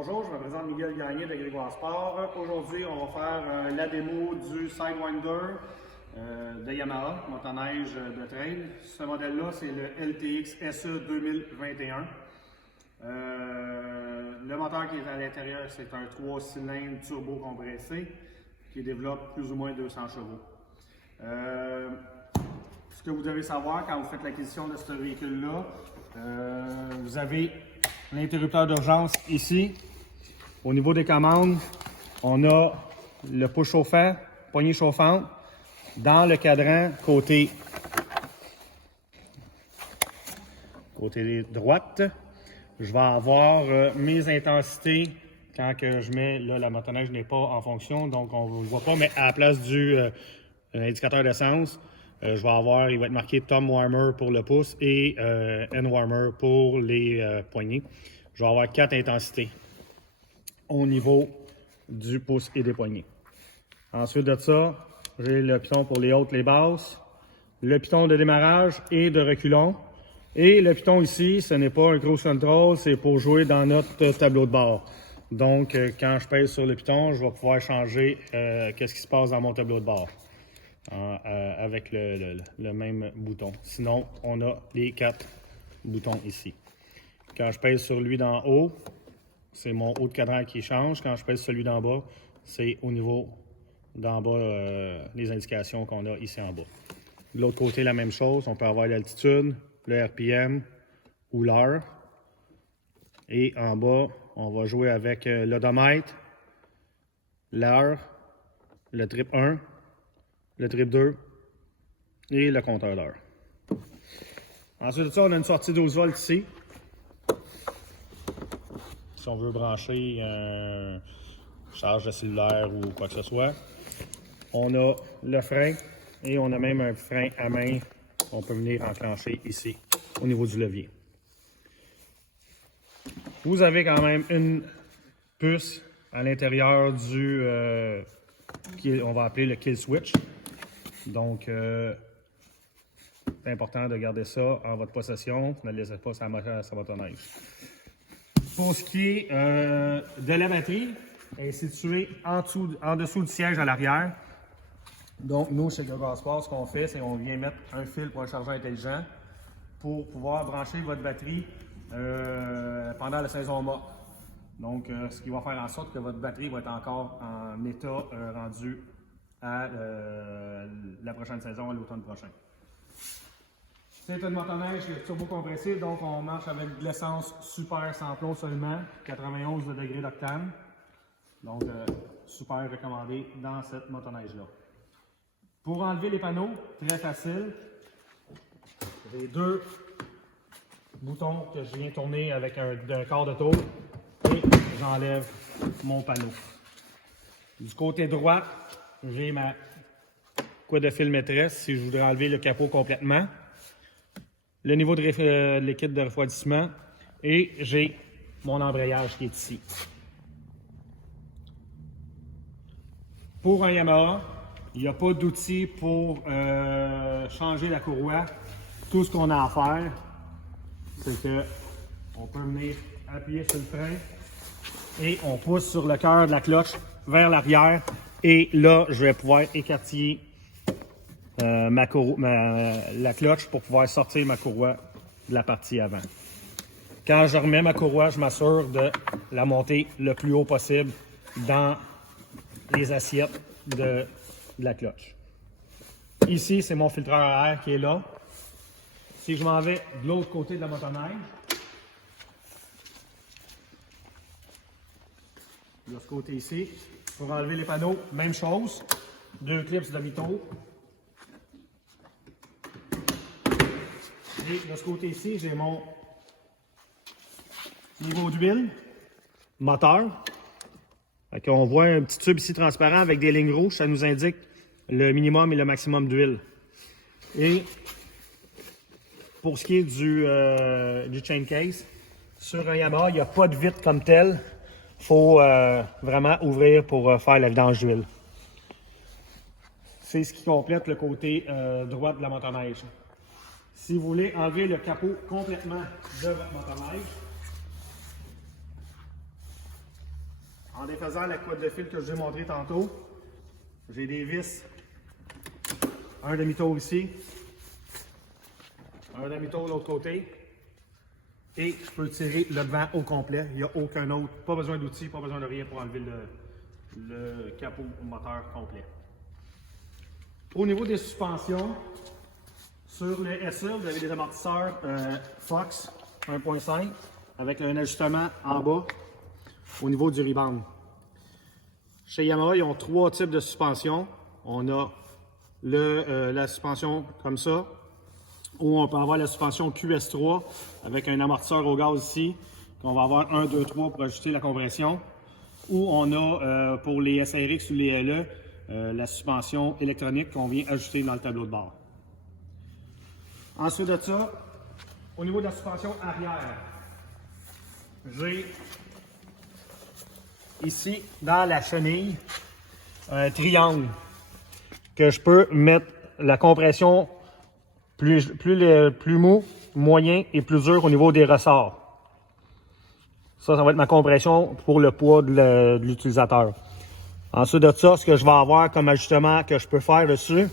Bonjour, je me présente Miguel Gagné de Grégoire Sport. Aujourd'hui, on va faire la démo du Sidewinder de Yamaha, motoneige de trail. Ce modèle-là, c'est le LTX SE 2021. Le moteur qui est à l'intérieur, c'est un 3 cylindres turbo compressé qui développe plus ou moins 200 chevaux. Ce que vous devez savoir quand vous faites l'acquisition de ce véhicule-là, vous avez l'interrupteur d'urgence ici. Au niveau des commandes, on a le push chauffant, poignée chauffante. Dans le cadran, côté droite, je vais avoir mes intensités quand que je mets, là la motoneige n'est pas en fonction, donc on ne le voit pas, mais à la place du indicateur d'essence, il va être marqué Thumb Warmer pour le pouce et Hand Warmer pour les poignets. Je vais avoir 4 intensités au niveau du pouce et des poignets. Ensuite de ça, j'ai le piton pour les hautes, les basses, le piton de démarrage et de reculon. Et le piton ici, ce n'est pas un cruise control, c'est pour jouer dans notre tableau de bord. Donc, quand je pèse sur le piton, je vais pouvoir changer qu'est-ce qui se passe dans mon tableau de bord avec le même bouton. Sinon, on a les 4 boutons ici. Quand je pèse sur lui d'en haut, c'est mon haut de cadran qui change. Quand je pèse celui d'en bas, c'est au niveau d'en bas les indications qu'on a ici en bas. De l'autre côté, la même chose. On peut avoir l'altitude, le RPM ou l'heure. Et en bas, on va jouer avec l'odomètre, l'heure, le trip 1, le trip 2 et le compteur d'heure. Ensuite de ça, on a une sortie 12 volts ici. Si on veut brancher un charge de cellulaire ou quoi que ce soit. On a le frein et on a même un frein à main qu'on peut venir enclencher ici au niveau du levier. Vous avez quand même une puce à l'intérieur du on va appeler le kill switch. Donc c'est important de garder ça en votre possession. Ne le laissez pas sur sa motoneige. Pour ce qui est de la batterie, elle est située en dessous du siège à l'arrière. Donc, nous, chez Grégoire Sport, ce qu'on fait, c'est qu'on vient mettre un fil pour un chargeur intelligent pour pouvoir brancher votre batterie pendant la saison morte. Donc, ce qui va faire en sorte que votre batterie va être encore en état rendu à la prochaine saison, à l'automne prochain. C'est une motoneige turbo compressée, donc on marche avec de l'essence super sans plomb seulement, 91 degrés d'octane. Donc, super recommandé dans cette motoneige-là. Pour enlever les panneaux, très facile. J'ai 2 boutons que je viens tourner avec un quart de tour et j'enlève mon panneau. Du côté droit, j'ai ma couette de fil maîtresse si je voudrais enlever le capot complètement. Le niveau de liquide de refroidissement et j'ai mon embrayage qui est ici. Pour un Yamaha, il n'y a pas d'outil pour changer la courroie. Tout ce qu'on a à faire, c'est que on peut venir appuyer sur le frein et on pousse sur le cœur de la cloche vers l'arrière et là, je vais pouvoir écartiller la cloche pour pouvoir sortir ma courroie de la partie avant. Quand je remets ma courroie, je m'assure de la monter le plus haut possible dans les assiettes de la cloche. Ici, c'est mon filtreur à air qui est là. Si je m'en vais de l'autre côté de la motoneige, de ce côté ici, pour enlever les panneaux, même chose, 2 clips demi-tour. Et de ce côté ici, j'ai mon niveau d'huile, moteur. On voit un petit tube ici transparent avec des lignes rouges, ça nous indique le minimum et le maximum d'huile. Et pour ce qui est du chain case, sur un Yamaha, il n'y a pas de vitre comme telle. Il faut vraiment ouvrir pour faire la vidange d'huile. C'est ce qui complète le côté droit de la motoneige. Si vous voulez enlever le capot complètement de votre motoneige, En défaisant la couette de fil que je vous ai montré tantôt, j'ai des vis, un demi-tour ici, un demi-tour de l'autre côté, et je peux tirer le devant au complet. Il n'y a aucun autre, pas besoin d'outils, pas besoin de rien pour enlever le capot moteur complet. Au niveau des suspensions, sur le SE, vous avez des amortisseurs Fox 1.5 avec un ajustement en bas au niveau du rebound. Chez Yamaha, ils ont 3 types de suspension. On a la suspension comme ça, ou on peut avoir la suspension QS3 avec un amortisseur au gaz ici, qu'on va avoir 1, 2, 3 pour ajuster la compression. Ou on a pour les SRX ou les LE, la suspension électronique qu'on vient ajouter dans le tableau de bord. Ensuite de ça, au niveau de la suspension arrière, j'ai ici, dans la chenille, un triangle que je peux mettre la compression plus mou, moyen et plus dur au niveau des ressorts. Ça va être ma compression pour le poids de l'utilisateur. Ensuite de ça, ce que je vais avoir comme ajustement que je peux faire dessus,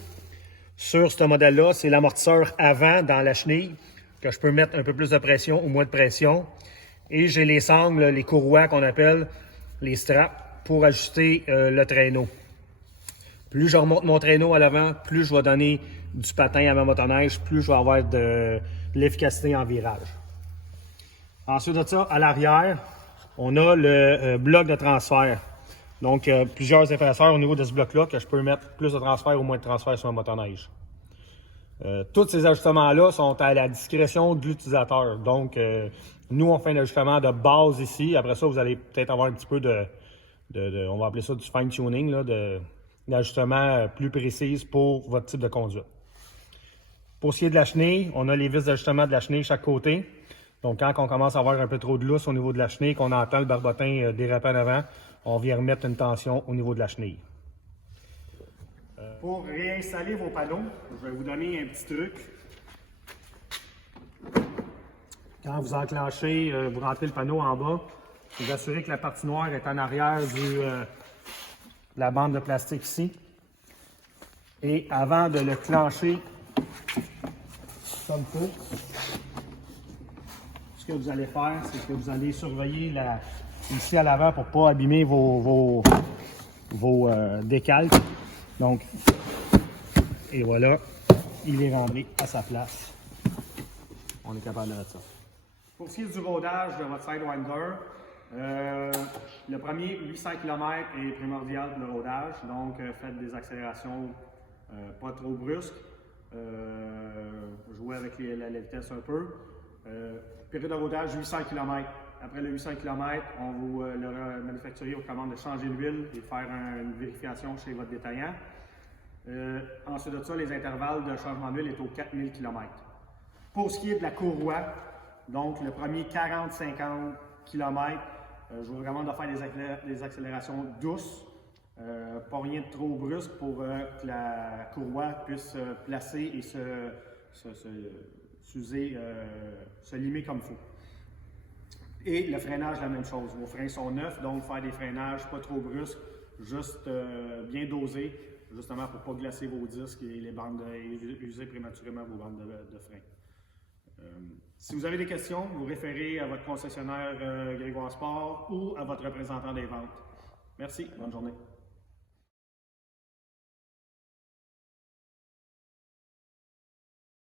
sur ce modèle-là, c'est l'amortisseur avant dans la chenille, que je peux mettre un peu plus de pression ou moins de pression. Et j'ai les sangles, les courroies qu'on appelle les straps, pour ajuster le traîneau. Plus je remonte mon traîneau à l'avant, plus je vais donner du patin à ma motoneige, plus je vais avoir de l'efficacité en virage. Ensuite de ça, à l'arrière, on a le bloc de transfert. Donc, plusieurs épaisseurs au niveau de ce bloc-là que je peux mettre plus de transfert ou moins de transfert sur ma motoneige. Tous ces ajustements-là sont à la discrétion de l'utilisateur. Donc, nous, on fait un ajustement de base ici. Après ça, vous allez peut-être avoir un petit peu on va appeler ça du fine-tuning, d'ajustement plus précis pour votre type de conduite. Pour ce qui est de la chenille, on a les vis d'ajustement de la chenille de chaque côté. Donc, quand on commence à avoir un peu trop de lousse au niveau de la chenille, qu'on entend le barbotin déraper en avant, on vient remettre une tension au niveau de la chenille. Pour réinstaller vos panneaux, je vais vous donner un petit truc. Quand vous enclenchez, vous rentrez le panneau en bas, vous assurez que la partie noire est en arrière de la bande de plastique ici. Et avant de le clencher comme il faut, ce que vous allez faire, c'est que vous allez surveiller ici à l'avant pour ne pas abîmer vos décalques. Donc, et voilà, il est rentré à sa place. On est capable de mettre ça. Pour ce qui est du rodage de votre Sidewinder, le premier 800 km est primordial pour le rodage. Donc, faites des accélérations pas trop brusques. Jouez avec la vitesse un peu. Période de rodage 800 km. Après le 800 km, le manufacturier vous recommande de changer l'huile et faire une vérification chez votre détaillant. Ensuite de ça, les intervalles de changement d'huile est aux 4000 km. Pour ce qui est de la courroie, donc le premier 40-50 km, je vous recommande de faire des accélérations douces, pas rien de trop brusque pour que la courroie puisse se placer et se limer comme il faut. Et le freinage, la même chose. Vos freins sont neufs, donc faire des freinages pas trop brusques, juste bien dosés, justement pour ne pas glacer vos disques et user prématurément vos bandes de frein. Si vous avez des questions, vous référez à votre concessionnaire Grégoire Sport ou à votre représentant des ventes. Merci, bonne journée.